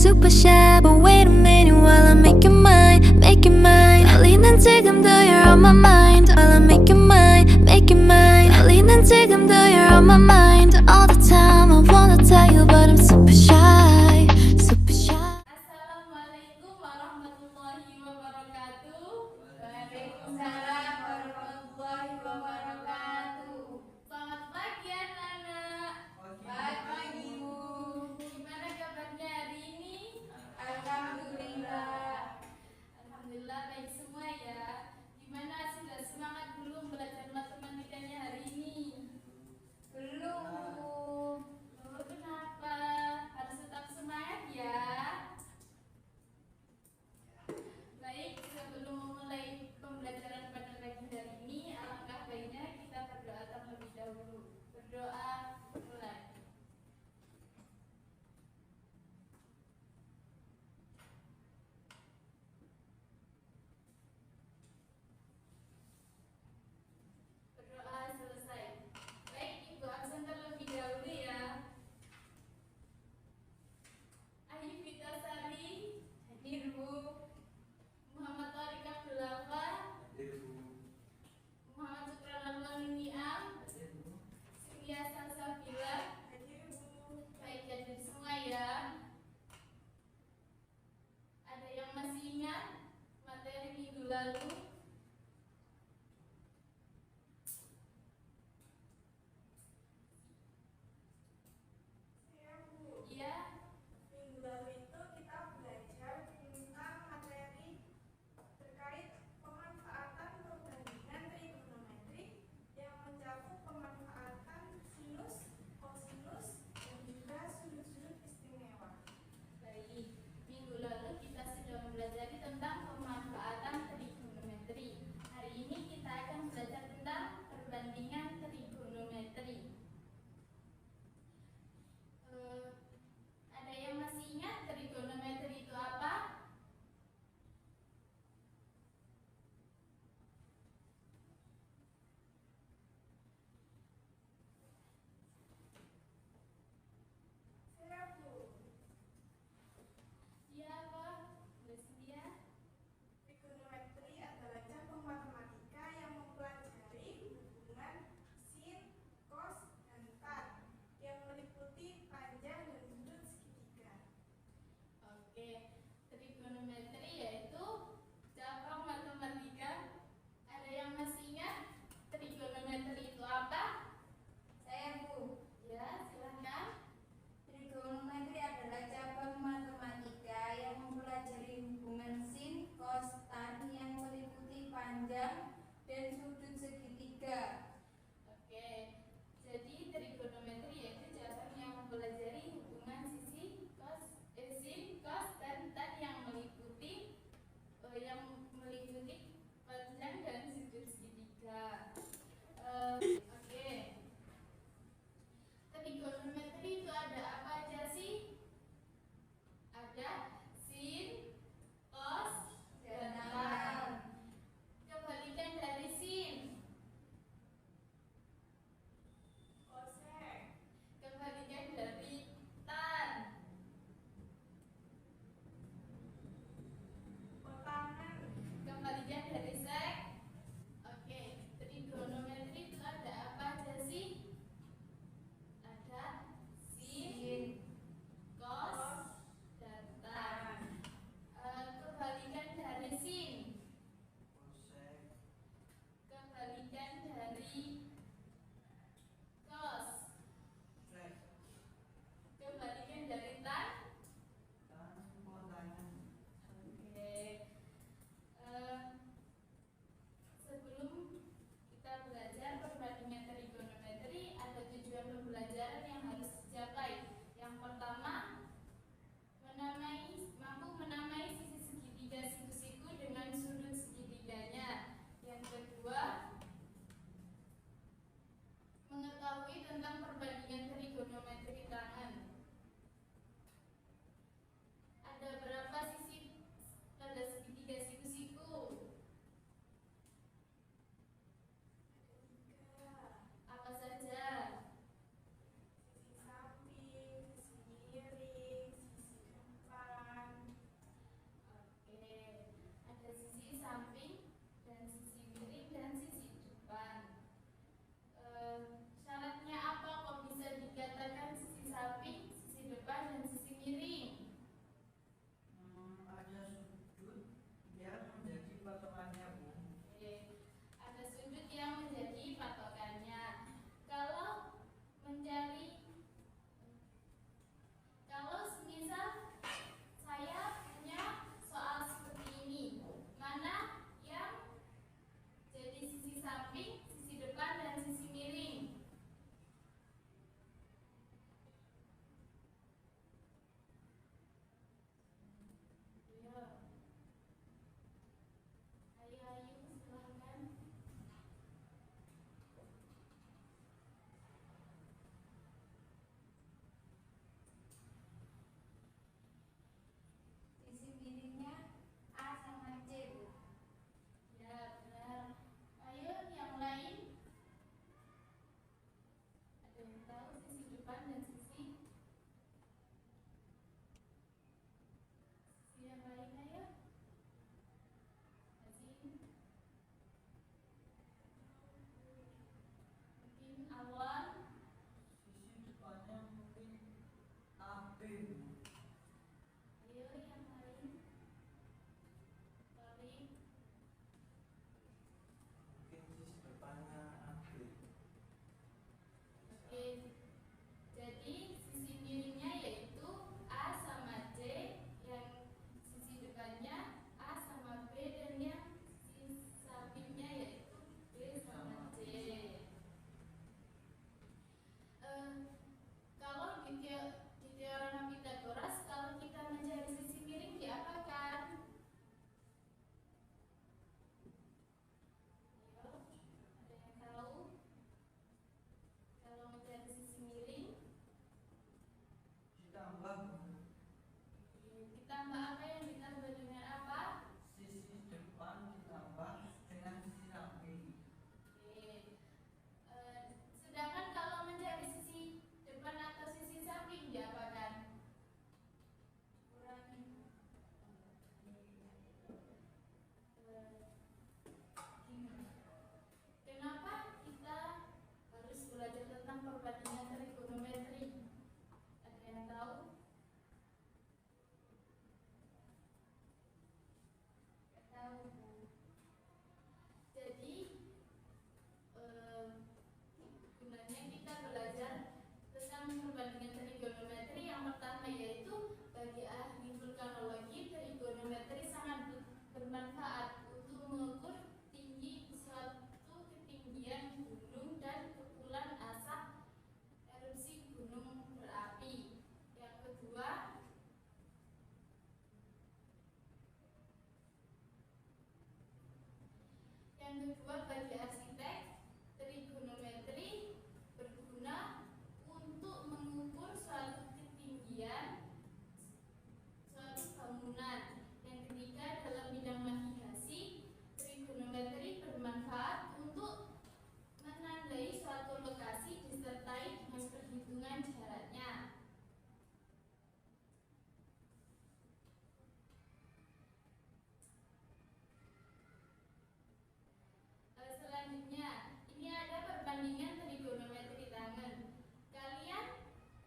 Super shy, but wait a minute while I make you mine, make you mine. 떨리는 지금도 you're on my mind. While I make you mine, make you mine. 떨리는 지금도 you're on my mind. All the time I wanna tell you, but I'm super shy, super shy. Assalamualaikum warahmatullahi wabarakatuh. Waalaikumsalam warahmatullahi wabarakatuh. Selamat pagi anak-anak. Selamat pagi Bu. Gimana kabarnya hari ini? Alhamdulillah. Alhamdulillah baik semua ya. Gimana, sudah semangat belum belajar matematikanya hari ini? Belum. Oh, kenapa? Harus tetap semangat ya. Baik, sebelum memulai pembelajaran pada pagi hari ini, alangkah baiknya kita berdoa terlebih dahulu. Berdoa mulai. Berdoa selesai. Baik, Ibu absen terlebih dahulu ya. Ayu Fitasari, hadir Bu. Muhammad Tariq Abdul Wafar, Muhammad Sukrallah Niam, Surya Salsabila, baik hadir semua ya. Ada yang masih ingat materi minggu lalu? Iya. Minggu lalu itu kita belajar tentang materi terkait pemanfaatan perbandingan trigonometri yang mencakup pemanfaatan sinus, kosinus, dan juga sudut-sudut istimewa. Baik, minggu lalu kita sudah mempelajari tentang pemanfaatan trigonometri. Hari ini kita akan belajar tentang perbandingan trigonometri. Ada yang masih ingat trigonometri itu apa? Saya Bu, Iya, Pak. Bersedia? trigonometri adalah cabang matematika yang mempelajari hubungan sin, kos, dan tan yang meliputi panjang dan sudut segitiga. Oke, trigonometri yaitu cabang matematika. Ada yang masih ingat trigonometri itu apa? Saya Bu, Ya, silakan. trigonometri adalah cabang matematika yang mempelajari hubungan sin, cos, tan yang meliputi panjang dan sudut segitiga. Oke, jadi trigonometri yaitu cabang yang mempelajari hubungan sin, cos, dan tan yang meliputi panjang dan sudut segitiga. Oke, trigonometri itu ada apa aja sih? Ada sin, cos, dan tan. Kembalikan Yang kedua, bagi arsitek, trigonometri berguna untuk mengukur suatu ketinggian suatu bangunan. Yang ketiga, dalam bidang navigasi, trigonometri bermanfaat untuk menandai suatu lokasi disertai dengan perhitungan jaraknya. Selanjutnya, ini ada perbandingan trigonometri tangan. Kalian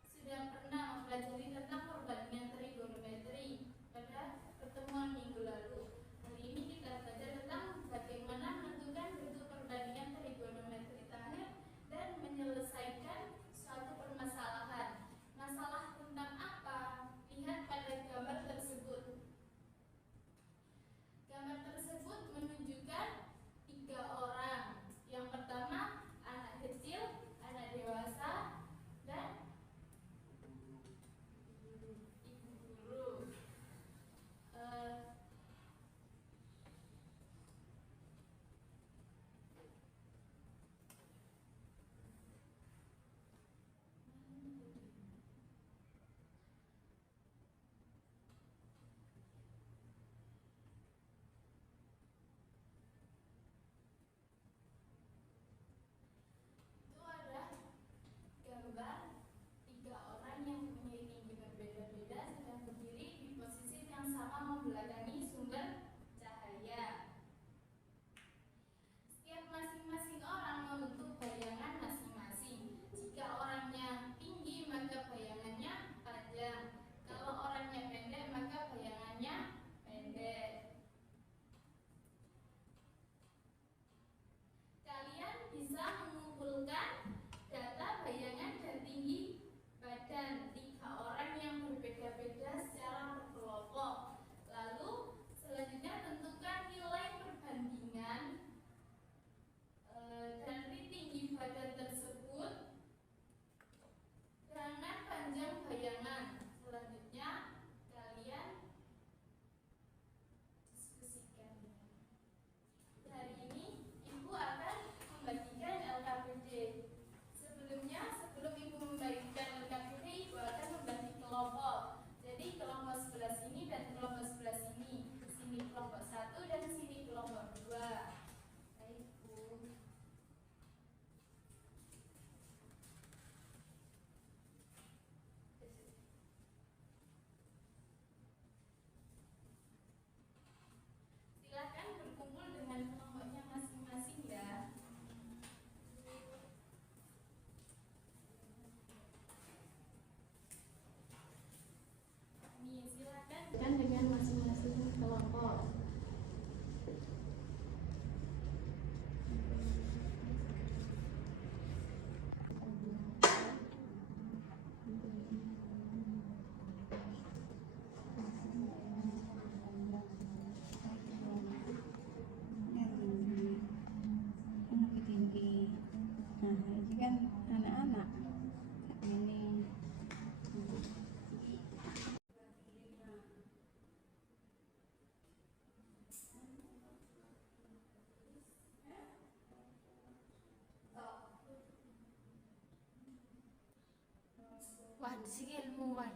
sudah pernah mempelajari tentang perbandingan trigonometri pada pertemuan minggu lalu. Hari ini kita belajar tentang bagaimana menentukan bentuk perbandingan trigonometri tangan dan menyelesaikan suatu permasalahan. Masalah tentang apa? Lihat pada gambar tersebut. Gambar tersebut menunjukkan 3 orang. Yang pertama, anak kecil, anak dewasa, dan ibu guru. Itu ada gambar 3 orang yang mempunyai tinggi berbeda-beda sedang berdiri di posisi yang sama membelakangi sumber cahaya. Setiap masing-masing orang membentuk bayangan masing-masing. Jika orangnya tinggi, maka bayangannya panjang. Kalau orangnya pendek, maka bayangannya pendek. Kalian bisa mengumpulkan data bayangan dan tinggi badan 3 orang yang berbeda-beda secara berkelompok. Lalu selanjutnya tentukan nilai perbandingan dari tinggi badan tersebut dengan panjang bayangan. Selanjutnya kalian diskusikan. Hari ini Ibu akan membagikan LKPD. Sebelum Ibu membagikan LKPD, Ibu akan membagi kelompok. Jadi kelompok sebelah sini dan kelompok sebelah sini. Sini kelompok 1 dan sini kelompok 2. Baik, Bu. Silakan berkumpul dengan kelompoknya masing-masing ya. Nih, silakan dengan masing-masing kelompok. Anak tinggi. Nah, ini kan anak-anak. Ini. Wan, sing ilmuwan.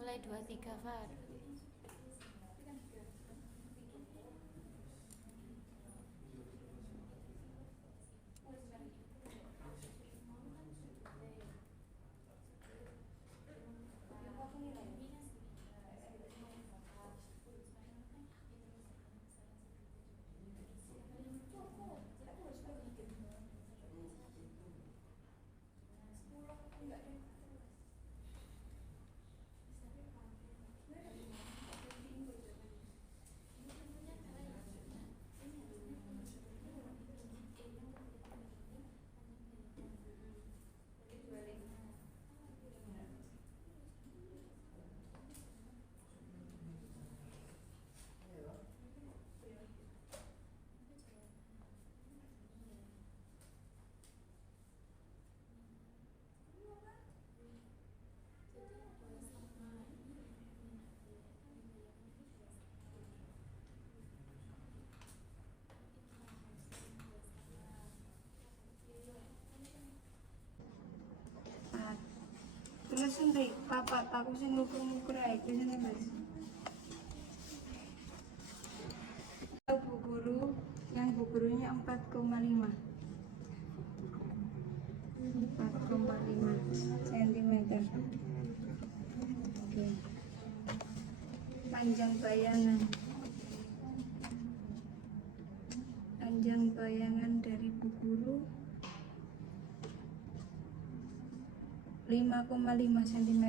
Mulai 2, 3 Far. suntik papat aku sing ngukur ae kesini Mas. Bu guru yang bu gurunya 4,5 cm. Oke. Panjang bayangan dari bu guru 5,5 cm.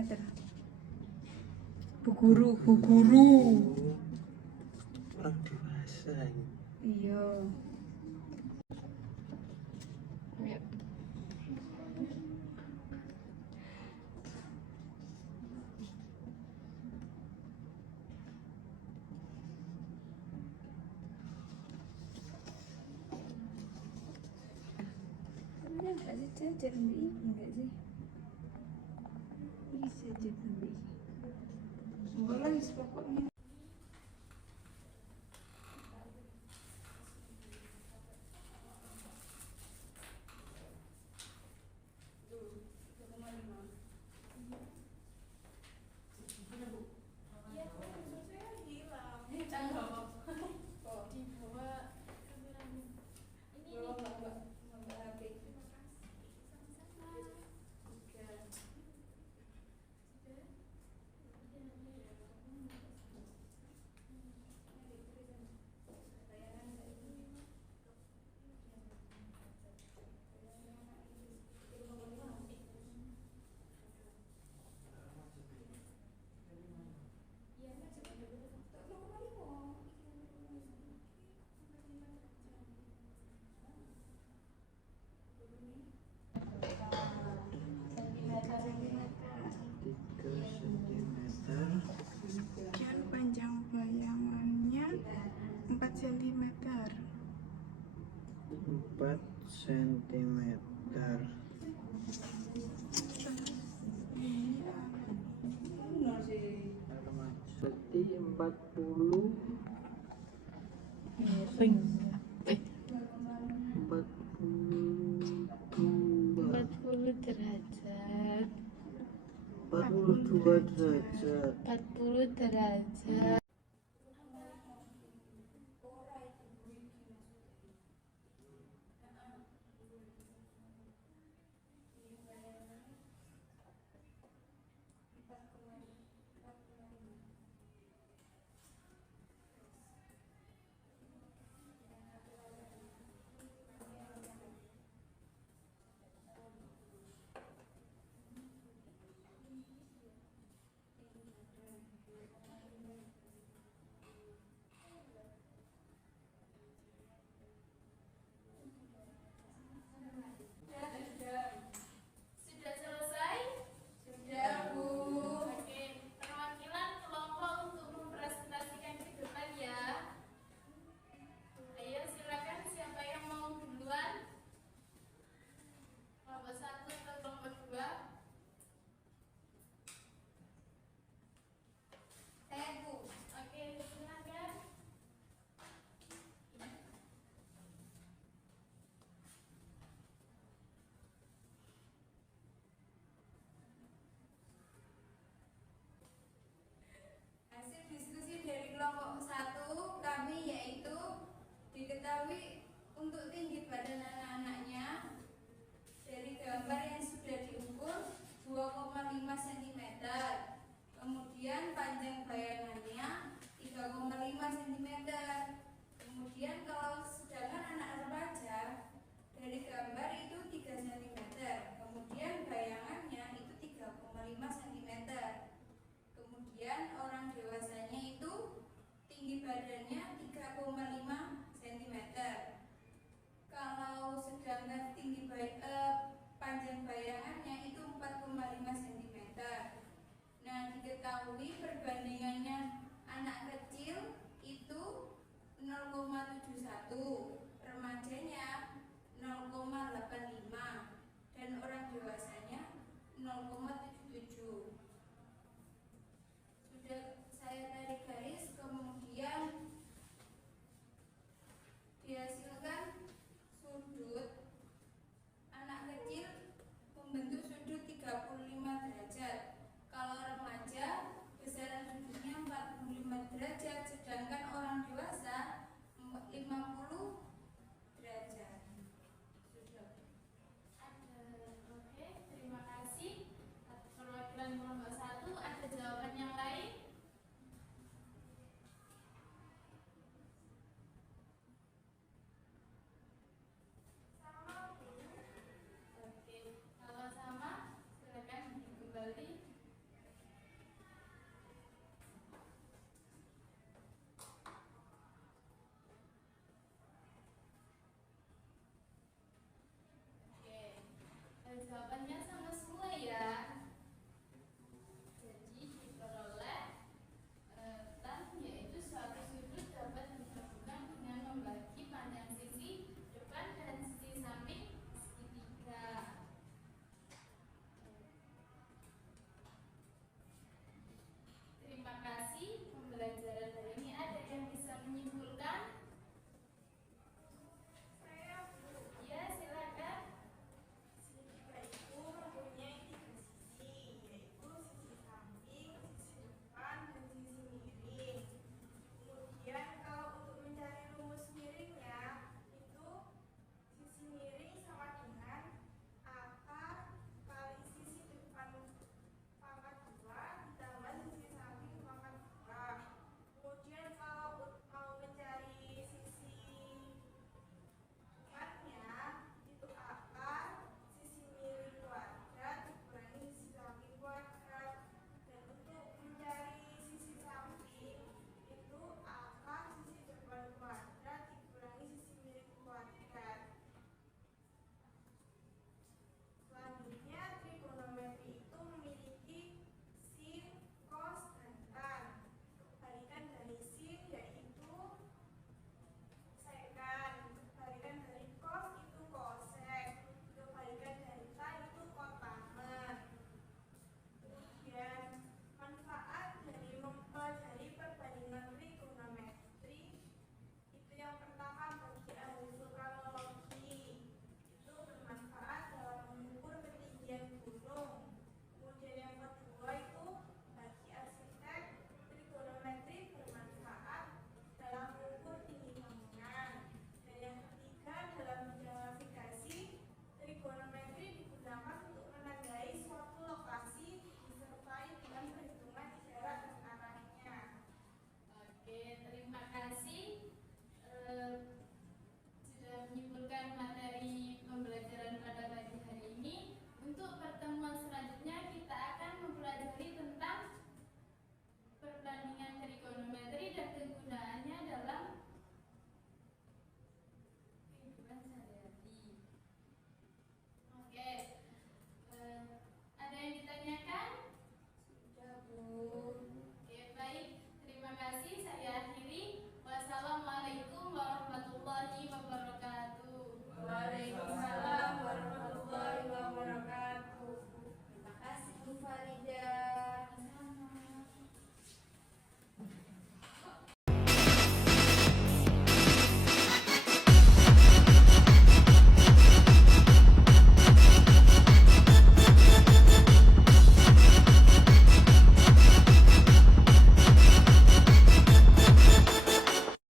Bu guru orang dewasa ini. iya. Enggak sih, jajar ini enggak sih? Bisa jajar ini. Boleh pokoknya. Kemudian panjang bayangannya 4 cm. 4 cm. Jadi 40 Miring. 42 derajat. 42 derajat. 40 derajat. Sudah selesai? Sudah, Bu. Oke, perwakilan kelompok untuk mempresentasikan ke depan ya. Ayo silakan, siapa yang mau duluan? Kelompok 1 atau kelompok 2? Saya, Bu. Oke, silakan. Hasil diskusi dari kelompok 1 kami yaitu diketahui untuk tinggi badan anak-anaknya dari gambar yang sudah diukur 2,5 cm. Kemudian panjang bayangannya 3,5 cm. Kemudian kalau sedangkan anak remaja dari gambar itu 3 cm. Kemudian bayangannya itu 3,5 cm. Kemudian orang dewasanya itu tinggi badannya 3,5 cm. Kalau sedangkan panjang bayangan